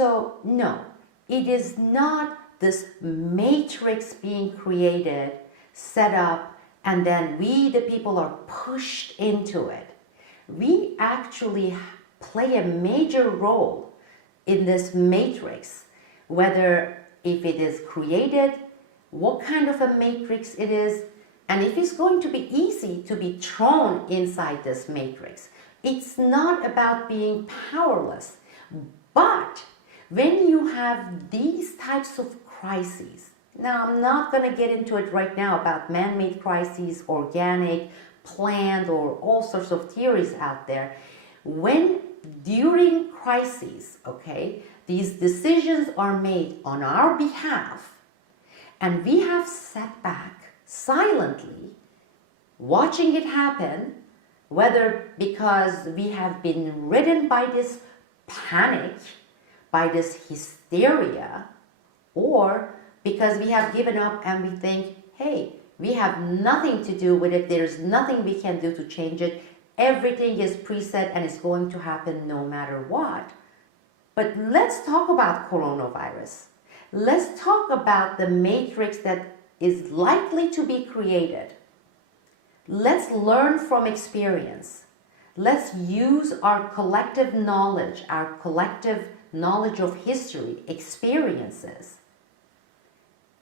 So no, it is not this matrix being created, set up, and then we, the people, are pushed into it. We actually play a major role in this matrix, whether if it is created, what kind of a matrix it is, and if it's going to be easy to be thrown inside this matrix. It's not about being powerless, but when you have these types of crises, now I'm not going to get into it right now about man-made crises, organic, planned, or all sorts of theories out there. When during crises, okay, these decisions are made on our behalf, and we have sat back silently watching it happen, whether because we have been ridden by this panic, by this hysteria, or because we have given up and we think, hey, we have nothing to do with it, there's nothing we can do to change it, everything is preset and it's going to happen no matter what. But let's talk about coronavirus. Let's talk about the matrix that is likely to be created. Let's learn from experience. Let's use our collective knowledge of history, experiences,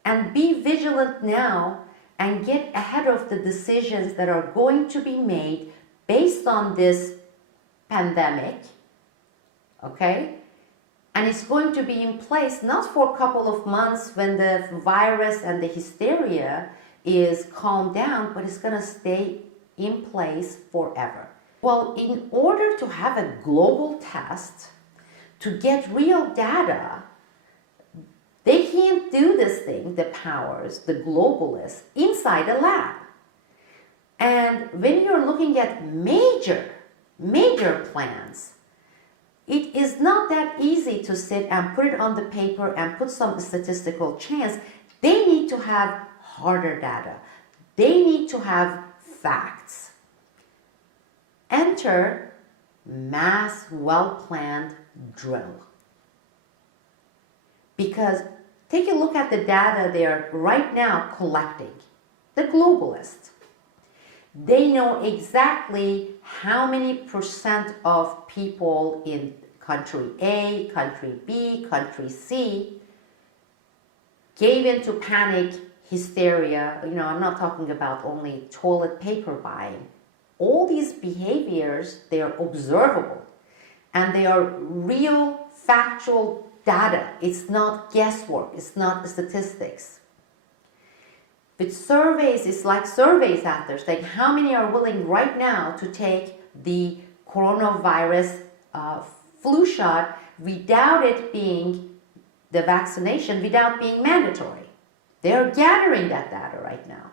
and be vigilant now and get ahead of the decisions that are going to be made based on this pandemic, okay? And it's going to be in place not for a couple of months when the virus and the hysteria is calmed down, but it's going to stay in place forever. Well, in order to have a global test, to get real data, they can't do this thing, the powers, the globalists, inside a lab. And when you're looking at major plans, it is not that easy to sit and put it on the paper and put some statistical chance. They need to have harder data. They need to have facts. Enter mass, well-planned drill. Because take a look at the data they are right now collecting. The globalists. They know exactly how many percent of people in country A, country B, country C gave into panic, hysteria. You know, I'm not talking about only toilet paper buying. All these behaviors, they are observable and they are real, factual data. It's not guesswork. It's not statistics. With surveys, it's like surveys out there saying how many are willing right now to take the coronavirus flu shot without it being the vaccination, without being mandatory. They're gathering that data right now.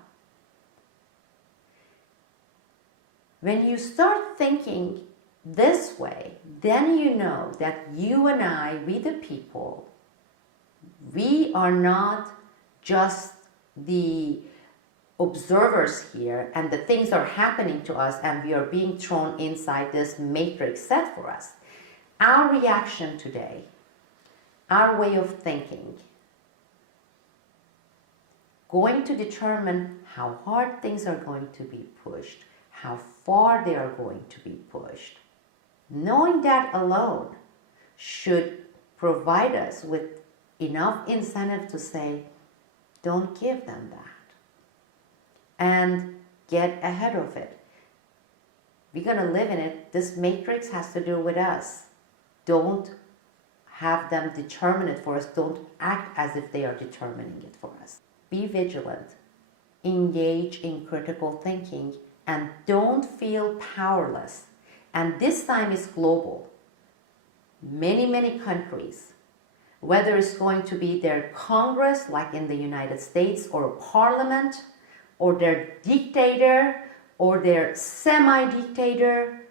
When you start thinking this way, then you know that you and I, we the people, we are not just the observers here, and the things are happening to us and we are being thrown inside this matrix set for us. Our reaction today, our way of thinking, going to determine how hard things are going to be pushed, how far they are going to be pushed. Knowing that alone should provide us with enough incentive to say, don't give them that. And get ahead of it. We're going to live in it. This matrix has to do with us. Don't have them determine it for us. Don't act as if they are determining it for us. Be vigilant. Engage in critical thinking. And don't feel powerless. And this time is global. Many countries, whether it's going to be their Congress, like in the United States, or a parliament, or their dictator, or their semi-dictator,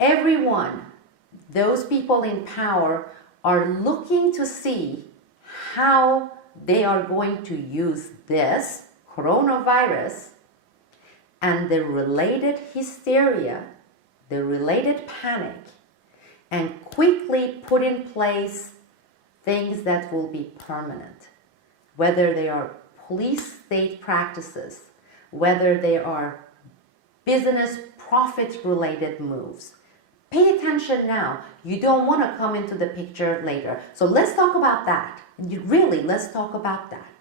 everyone, those people in power are looking to see how they are going to use this coronavirus and the related hysteria, the related panic, and quickly put in place things that will be permanent, whether they are police state practices, whether they are business profit related moves. Pay attention now. You don't want to come into the picture later. So let's talk about that. Really, let's talk about that.